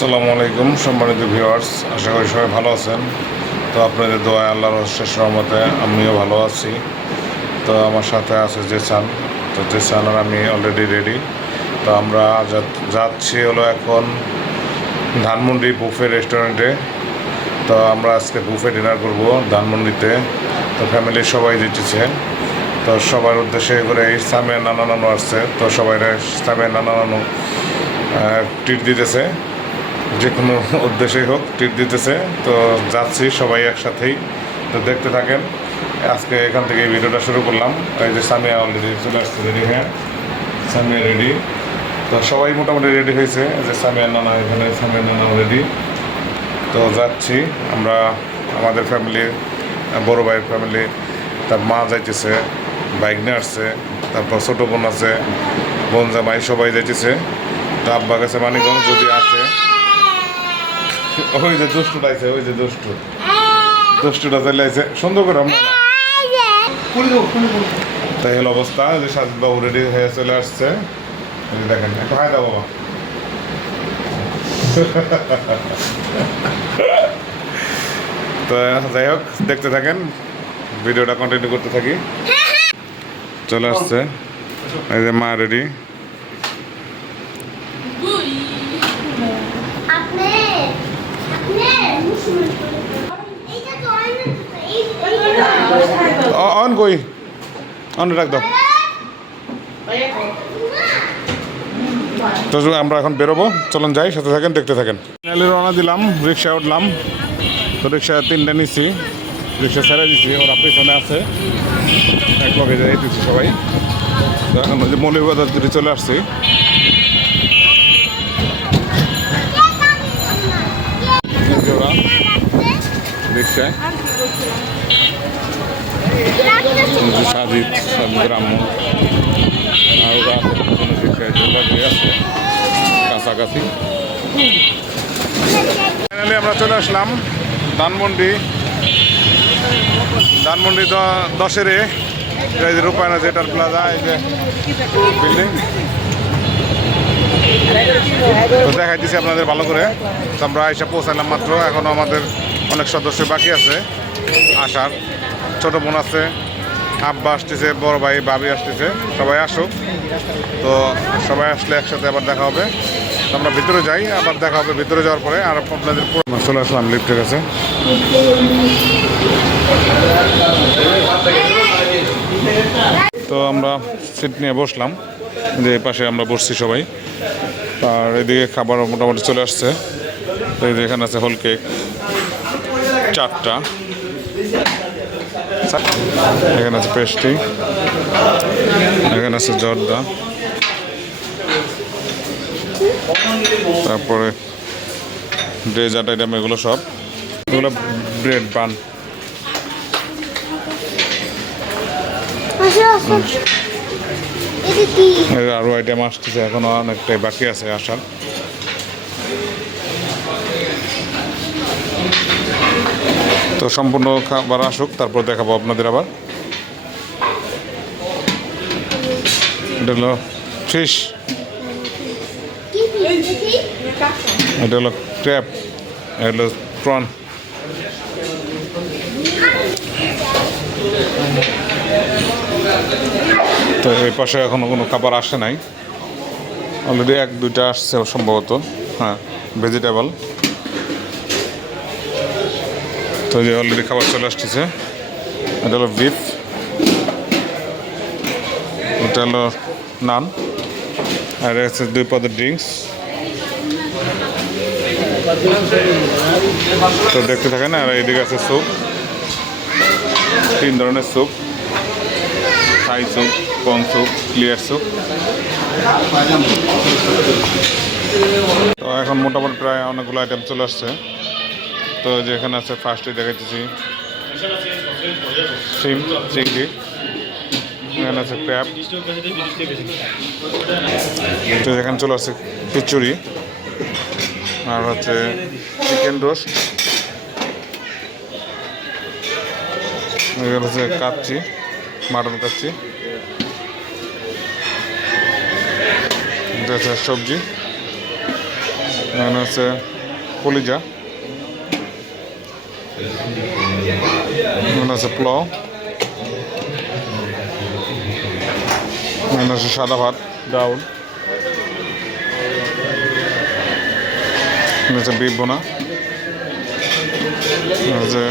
আসসালামু আলাইকুম সম্মানিত ভিউয়ার্স, আশা করি সবাই ভালো আছেন। তো আপনাদের দোয়ায় আল্লাহর শেষ রহমতে আমিও ভালো আছি। তো আমার সাথে আছে জেসান। তো জেসান আর আমি অলরেডি রেডি। তো আমরা যাচ্ছি হলো এখন ধানমন্ডি বুফে রেস্টুরেন্টে। তো আমরা আজকে বুফে ডিনার করব ধানমন্ডিতে। তো ফ্যামিলির সবাই যেতেছে। তো সবার উদ্দেশ্যে করে এই সামিয়া নানা নানু আসছে। তো সবাই সামিয়া নানা নানু ট্রিট দিতেছে, যে কোনো উদ্দেশ্যেই হোক ট্রিট দিতেছে। তো যাচ্ছি সবাই একসাথেই। তো দেখতে থাকেন। আজকে এখান থেকে এই ভিডিওটা শুরু করলাম। এই যে সামিয়া অলরেডি চলে আসছে, রেডি। হ্যাঁ, সামিয়া রেডি। তো সবাই মোটামুটি রেডি হয়েছে। যে সামিয়া নানা এখানে, সামিয়া নানা রেডি। তো যাচ্ছি আমরা, আমাদের ফ্যামিলি, বড়ো ভাইয়ের ফ্যামিলি, তার মা যাইতেছে, বাইক নিয়ে আসছে, তারপর ছোটো বোন আছে, বোন জামাই সবাই যাইতেছে। তো আব্বা গেছে মানিকগঞ্জ, যদি আসে। ওই যে দুষ্টুটা আছে, ওই যে দুষ্টুটা চলে আছে সুন্দর করে। আমরা তাই হলো অবস্থা। যে সাজিদ বাবু রেডি হয়ে চলে আসছে, দেখেন। একটু হাই দাও বাবা। তো যাই হোক, দেখতে থাকেন, ভিডিওটা কন্টিনিউ করতে থাকি। চলে আসছে এই যে মা রেডি। অন কই, অন রাখ দাও। তো আমরা এখন বেরোবো, চলুন যাই, সাথে থাকেন, দেখতে থাকেন। ফাইনালি রওনা দিলাম, রিক্সা উঠলাম। তো রিক্সা 3টা নিচ্ছি, রিক্সা ছেড়ে দিচ্ছি, ওরা পিছনে আছে, এক লগে যাইতেছি সবাই। তো এখন ওই যে মৌলভীবাজার দিকে চলে আসছি। ওরা রিক্সায় সাজিদ গ্রাম্য আর ওরা রিক্সায় চলে আছে কাছাকাছি। ফাইনালি আমরা চলে আসলাম ধানমন্ডি 10-এ, এই যে রূপায়ণা জেটার প্লাজা, এই যে বিল্ডিং। তো দেখাইতেছি আপনাদের ভালো করে। তো আমরা এসে পৌঁছালাম মাত্র, এখনও আমাদের অনেক সদস্য বাকি আছে আসার। ছোটো বোন আছে, আব্বা আসতেছে, বড় ভাই ভাবি আসতেছে, সবাই আসুক। তো সবাই আসলে একসাথে আবার দেখা হবে। তো আমরা ভিতরে যাই, আবার দেখা হবে ভিতরে যাওয়ার পরে। আর আপনাদের চলে আসলাম লিফটের কাছে। তো আমরা সিট নিয়ে বসলাম, যে পাশে আমরা বসছি সবাই। আর এদিকে খাবার মোটামুটি চলে আসছে। তো এই যে এখানে আছে হোল কেক 4টা, এখানে আছে পেস্ট্রি, এখানে আছে জর্দা, তারপরে ডেজার্ট আইটেম, এগুলো সব, এগুলো ব্রেড বান। আরও আইটেম আসতেছে, এখনো অনেকটাই বাকি আছে আসার। তো সম্পূর্ণ খাবার আসুক, তারপর দেখাবো আপনাদের আবার। এটা হলো ফিশ, এটা হলো ক্র্যাব, এটা হলো প্রন। তো এই পাশে এখনো কোনো খাবার আসে নাই, অলরেডি 1-2টা আসছে সম্ভবত। হ্যাঁ, ভেজিটেবল। তো যে অলরেডি খাবার চলে আসতেছে। এটা হলো বিফ, এটা হলো নান, আর আছে 2 পদের ড্রিঙ্কস। তো দেখতে থাকেন। আর এইদিকে আছে স্যুপ, 3 ধরনের soup, Thai soup, corn soup, clear soup. তো এখন মোটামুটি প্রায় অনেকগুলো আইটেম চলে আসছে। তো যেখানে আছে ফার্স্টে দেখাইতেছি শিম চিংড়ি, এখানে আছে ক্র্যাব। তো যেখানে চলে আসছে খিচুড়ি, আর হচ্ছে চিকেন রোস্ট, এখানে হচ্ছে কাচ্চি, মাটন কাচ্চি, এটা হচ্ছে সবজি, এখানে আছে কলিজা, এখানে আছে পোলাও, এখানে আছে সাদা ভাত, ডাউল, এখানে আছে বিফ বোনা, এখানে আছে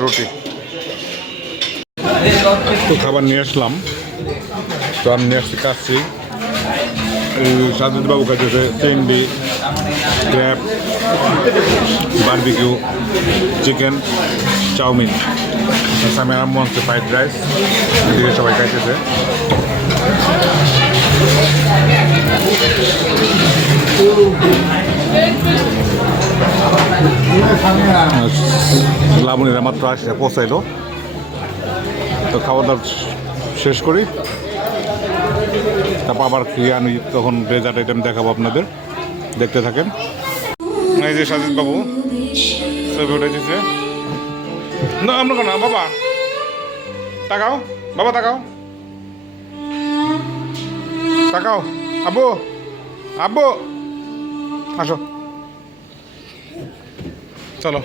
রুটি। তো খাবার নিয়ে আসলাম, তো আমি নিয়ে আসছি কাচ্ছি, সাজিদ বাবু খাইতেছে চিংড়ি, ক্র্যাব, বারবিকিউ, চিকেন, চাউমিন। আমি আরম্ভ হচ্ছে ফ্রাইড রাইস, এদিকে সবাই খাইতেছে। লাবণীরা মাত্র আসে পৌঁছাইলো, তো খাওয়া দাওয়া শেষ করি, তারপর আবার খেয়ে আনি, তখন ডেজার্ট আইটেম দেখাবো আপনাদের, দেখতে থাকেন। এই যে সাজিদ বাবু ছবি উঠে দিচ্ছে, না আমরা না বাবা তাকাও, বাবা তাকাও, তাকাও, আব্বু আব্বু আসো, চলো।